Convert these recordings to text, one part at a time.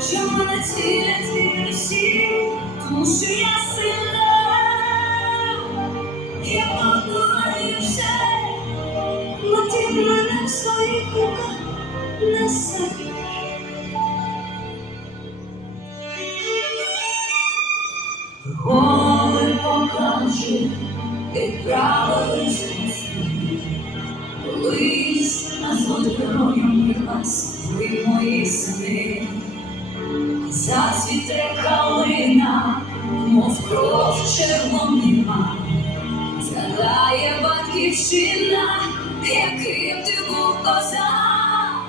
що мене цілять від усі, тому що героєм вас ви мої сини. Зацвіте калина, мов кров червоніма. Згадає батьківщина, яким ти був козак.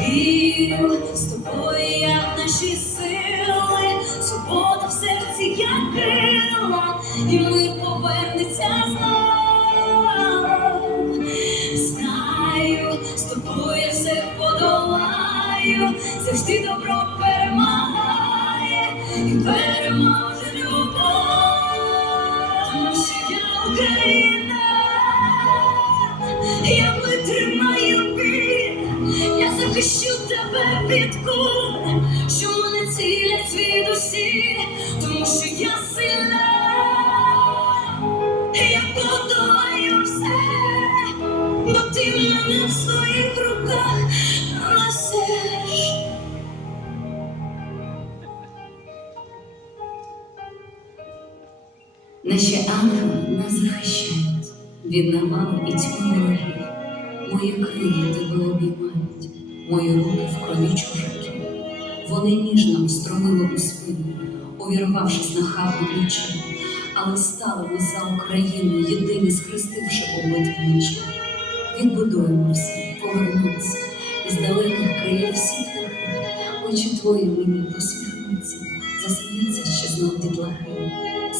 Вірю з тобою, як наші сили, свобода в серці, як крила, і ми завжди добро перемагає і переможе любов. Що я Україна, я витримаю біль, я захищу тебе від куль, що мене цілять від усі, тому що я сильна, бо ти мене в своїх руках Наші ангели нас захищають від навали і тьми ворогів. Мої крила тебе обіймають, мої руки в крові чужаків. Вони ніжно встромили у спину, увірвавшись на хату ключі, але стали ми за Україну, єдині схрестивши облиті мечі. Відбудуємо всі, повернуться, із далеких країв всі птахи, очі твої мені посміхнуться, засміються ще знов дітлахи.